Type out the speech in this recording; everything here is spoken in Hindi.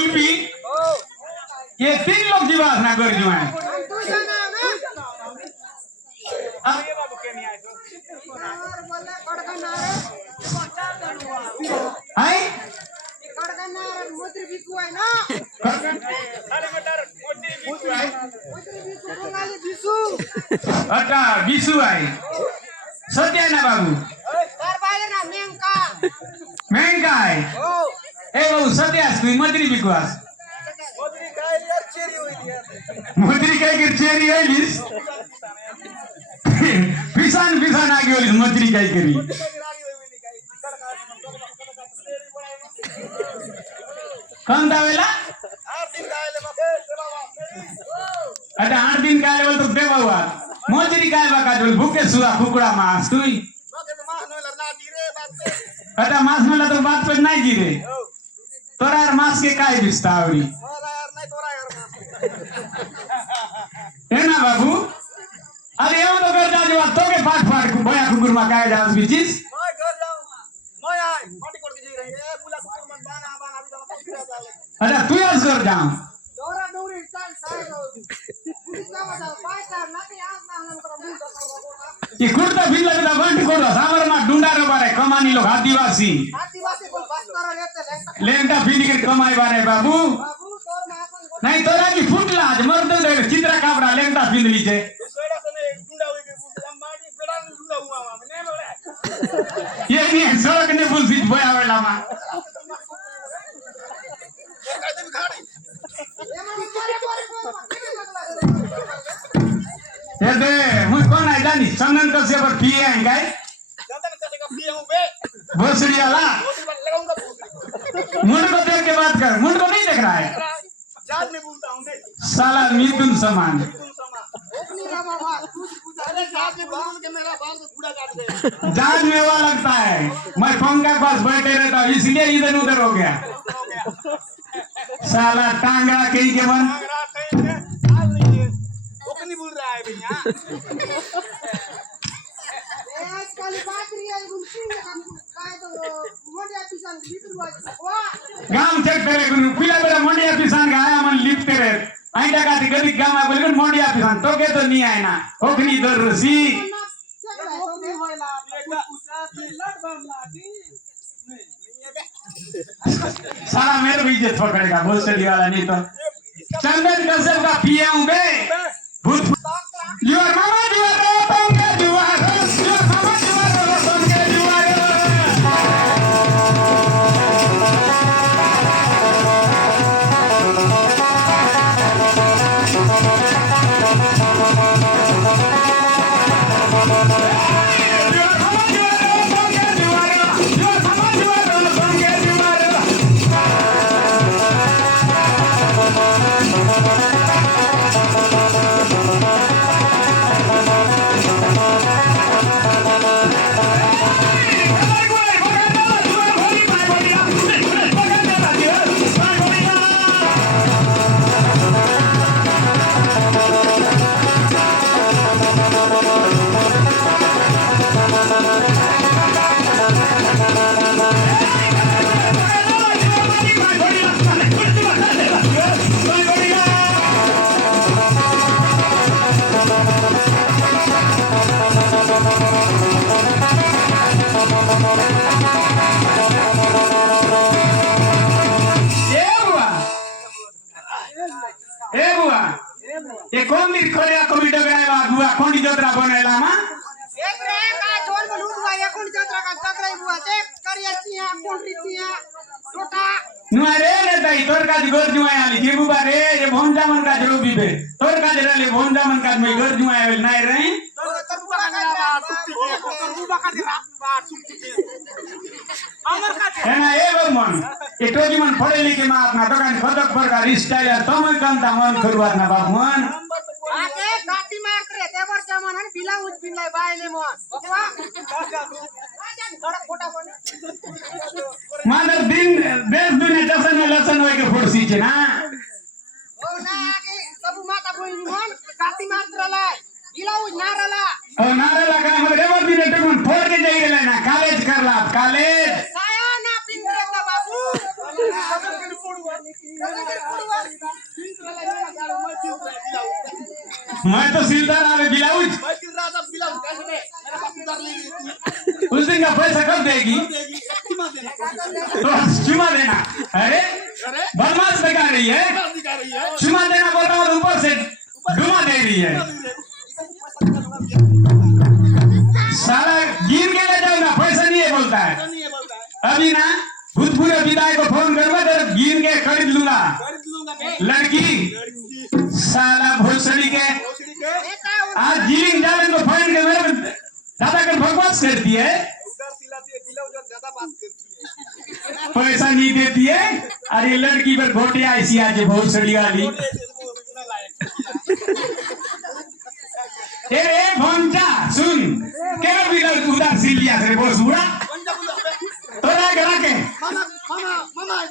कुल्फी ये 3 लोग जीवास ना कर जो है हाय मोती बिकु है ना अच्छा बिसु आई सत्य ना बाबू महंगा है ए बाबू सत्य तू मदरी बिकवास मदरी काय कर चेरी आलीस पिसान आगे वाली मदरी काय करी कौन दावेला 8 दिन काले बोल तो दे बाबा मदरी काय बाका बोल भूखे सुआ कुकड़ा मांस तुई अरे मांस मला तो बात पर नहीं गिरे तोरा यार मांस के काय बिस्ता आवरी है ना बाबू अरे ये तो कर जा जो तो के फाट भया कुकुर मा काय जास बिचिस अरे तू यार कर जा ये कुर्ता भी लगता बंट कोड़ा सामर मा ढूंढा रे बारे कमानी लोग आदिवासी लेंटा फिर के कमाई बारे बाबू नहीं तोरा की फुटला आज मर्द दे चित्रा काबरा लेंटा फिर लीजे ये नहीं सड़क ने फुल सीट बोया वाला मा ये दे मुझ कौन है जानी संगन तो से पर पिए हैं काय भोसड़ी वाला मुंड को देख के बात कर मुंड को नहीं देख रहा है साला मिथुन समान जान में वो लगता है मैं पंखा के पास बैठे रहता हूँ इसलिए इधर उधर हो गया साला टांगा कहीं के मन बोल रहा है भैया गांव चेक करे पिला बेरा मंडिया पिसान का आया मन लिपते रहे आइटा का गरीब गांव में बोले मंडिया पिसान तो के तो नहीं आए ना ओखनी दर रसी सारा मेरे भी इज्जत पकड़ेगा बोल चली वाला नहीं तो चंदन कसब का पिए हूं बे भूत युवर मामा युवर पंगे युवर मामा युवर पंगे युवर ये कौन दी खोरिया कोबी डगराय बा बुआ कोंडी जत्रा बनेला मा एक रे का जोन में लूट हुआ या कोंडी जत्रा का डगराय बुआ चेक करिया चिया कोंडी चिया छोटा नुआरे रे दई तोर का गोर जुआय आली के बुबा रे ये भोंजा मन का जरो बीबे तोर का जरे भोंजा मन का मैं गोर जुआय आवेल नाय रे तोर बुआ का बुआ का बात सुनती अमर का है ना ए मन ए टोजी मन पढ़े लिखे मा अपना दुकान फदक प्रकार स्टाइल तो मैं कंता मन खरुवात ना बाप मन आके गाती मार रे देवर जमन हन बिला उज बिलाई बायले मन ओकेवा थोड़ा फोटा बने मानव दिन देश दुनिया जसन में लसन होय के फोड़सी छे ना ओ ना आके सब माता बोई मन गाती मार रला बिला उज ना रला ओ नारेला का हम रेवर दिन टेकन फोड़ के जाई गेले ना कॉलेज करला कॉलेज साया ना पिन रे बाबू मैं तो सिलदार आवे ब्लाउज उस दिन का पैसा कब देगी तो चुमा देना अरे बदमाश दिखा रही है चुमा देना बोल रहा हूँ ऊपर से डुमा दे रही है साला गिन के ले जाऊंगा पैसा नहीं है बोलता है अभी ना भूतपूर्व विधायक को फोन करूंगा तो गिन के खरीद लूंगा लड़की साला भोसड़ी के आज जीलिंग जालन को फाइन के मेरे दादा कर बकवास करती है पैसा नहीं देती है अरे लड़की पर घोटिया ऐसी आज भोसड़ी वाली ए भंटा सुन क्या बिना उधर सिल लिया तेरे बोस बुढ़ा तो ना करा के मामा